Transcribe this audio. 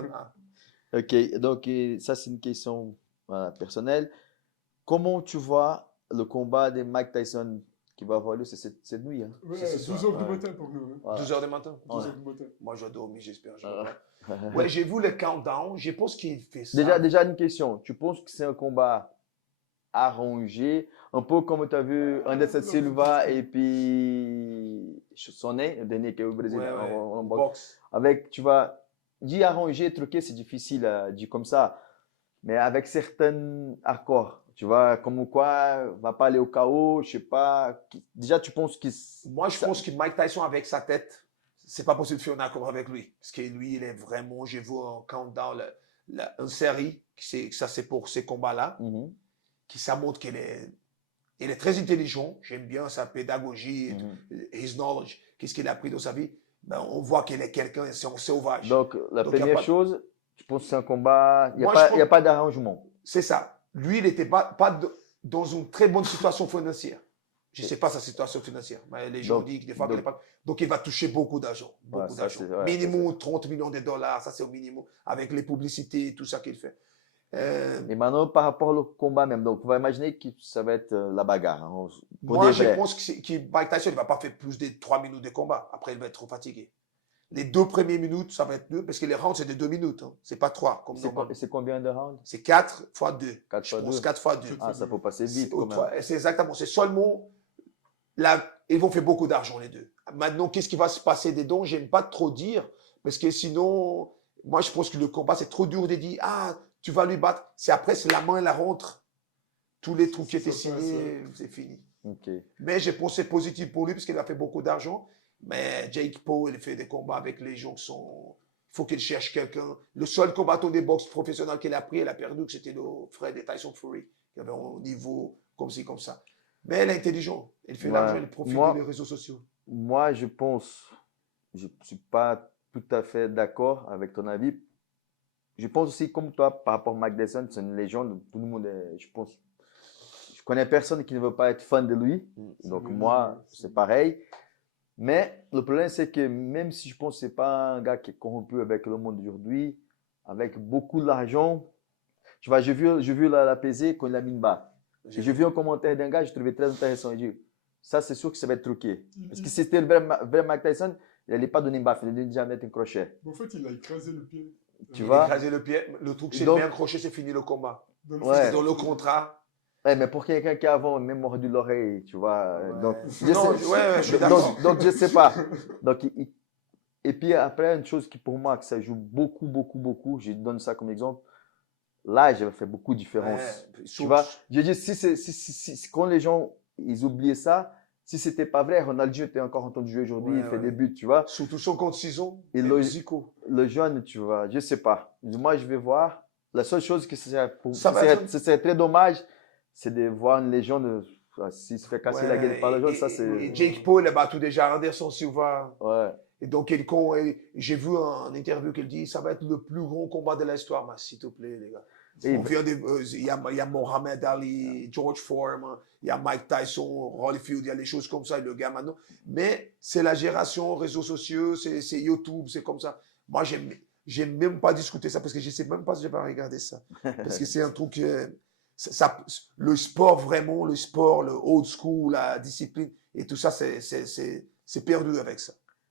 plan A. Ok, donc ça c'est une question voilà, personnelle. Comment tu vois le combat de Mike Tyson qui va avoir lieu cette nuit hein? Ouais, C'est ce 12 soir. heures du matin pour nous. Hein. Voilà. 12 heures du matin. 12 Ouais. heures du matin. Moi, je dormi, j'espère. Voilà. Ouais, j'ai vu le countdown. Je pense qu'il fait ça. Déjà une question. Tu penses que c'est un combat arrangé, un peu comme tu as vu Anderson Silva et puis Sonnet, le dernier qui est au Brésil Ouais, ouais. en Boxe. avec, tu vois, dire arrangé, truqué, c'est difficile à dire comme ça, mais avec certains accords, tu vois, comme quoi, va pas aller au chaos, je sais pas. Déjà, tu penses que Moi, je pense que Mike Tyson, avec sa tête, c'est pas possible de faire un accord avec lui. Parce que lui, il est vraiment, j'ai vu un countdown, une série, ça c'est pour ces combats-là, qui ça montre il est très intelligent. J'aime bien sa pédagogie, his knowledge, qu'est-ce qu'il a appris dans sa vie. Ben, on voit qu'il est quelqu'un, c'est un sauvage. Donc, la Donc, première chose, tu penses que c'est un combat, il n'y a pas d'arrangement. C'est ça. Lui, il n'était pas dans une très bonne situation financière. Je ne sais pas sa situation financière, mais les gens disent que des fois qu'il n'est pas. Donc, il va toucher beaucoup d'argent. Beaucoup d'argent. Minimum 30 millions de dollars, ça c'est au minimum, avec les publicités et tout ça qu'il fait. Et maintenant, par rapport au combat même, donc on va imaginer que ça va être la bagarre. Hein, moi, je pense que Mike Tyson ne va pas faire plus de 3 minutes de combat. Après, il va être trop fatigué. Les 2 premières minutes, ça va être 2, parce que les rounds, c'est de 2 minutes. Hein. C'est pas 3, comme normalement. C'est combien de rounds? C'est 4 fois 2. 4 fois 2. 4 fois 2. Ah, ça peut passer vite. C'est exactement. C'est seulement. Là, ils vont faire beaucoup d'argent, les deux. Maintenant, qu'est-ce qui va se passer dedans? J'aime pas trop dire, parce que sinon, moi, je pense que le combat, c'est trop dur de dire, ah, tu vas lui battre. C'est après, c'est la main, la rentre. Tous les trucs qui étaient signés, c'est fini. Okay. Mais je pense que c'est positif pour lui, parce qu'il a fait beaucoup d'argent. Mais Jake Paul, il fait des combats avec les gens qui sont. Il faut qu'il cherche quelqu'un. Le seul combattant des boxe professionnels qu'il a pris, il a perdu, c'était le frère de Tyson Fury, qui avait un niveau comme ci, comme ça. Mais elle est intelligente. Elle fait l'argent, elle profite des réseaux sociaux. Moi, je pense, je ne suis pas tout à fait d'accord avec ton avis. Je pense aussi, comme toi, par rapport à Mike Tyson, c'est une légende. Tout le monde est, je pense, je connais personne qui ne veut pas être fan de lui. Donc moi, c'est pareil. Mais le problème, c'est que même si je pense que ce n'est pas un gars qui est corrompu avec le monde d'aujourd'hui, avec beaucoup d'argent, tu vois, j'ai vu la pesée quand il a mis une barre. J'ai vu un commentaire d'un gars, je trouvais très intéressant. Il dit, ça c'est sûr que ça va être truqué. Parce que si c'était le vrai Mike Tyson, il n'allait pas donner une baffe, il allait déjà mettre un crochet. En fait, il a écrasé le pied. Il a écrasé le pied. Le truc, c'est un crochet, c'est fini le combat. C'est dans le contrat. Ouais, mais pour quelqu'un qui a avant même mordu l'oreille, tu vois. Ouais. Donc, je suis d'accord. Donc, je ne sais pas. Donc, et puis après, une chose qui pour moi, que ça joue beaucoup, beaucoup, beaucoup, je donne ça comme exemple, l'âge fait beaucoup de différence. Tu vois, je dis, si quand les gens, ils oubliaient ça, si ce n'était pas vrai, Ronaldinho était encore en train de jouer aujourd'hui, il fait des buts, tu vois. Surtout 56 ans, et le jeune, tu vois, je ne sais pas. Moi, je vais voir. La seule chose que ce serait très dommage, c'est de voir une légende, s'il se fait casser la gueule par le jaune, ça c'est... Jake Paul a battu déjà Anderson Silva. Ouais. Et donc, j'ai vu en interview qu'il dit, ça va être le plus grand combat de l'histoire, mais s'il te plaît, les gars. Il y a Mohamed Ali, George Foreman, il y a Mike Tyson, Holyfield, il y a des choses comme ça, le gars maintenant. Mais c'est la génération réseaux sociaux, c'est YouTube, c'est comme ça. Moi, j'aime même pas discuter ça parce que je sais même pas si je vais regarder ça. Parce que c'est un truc, le sport vraiment, le old school, la discipline et tout ça, c'est perdu avec ça.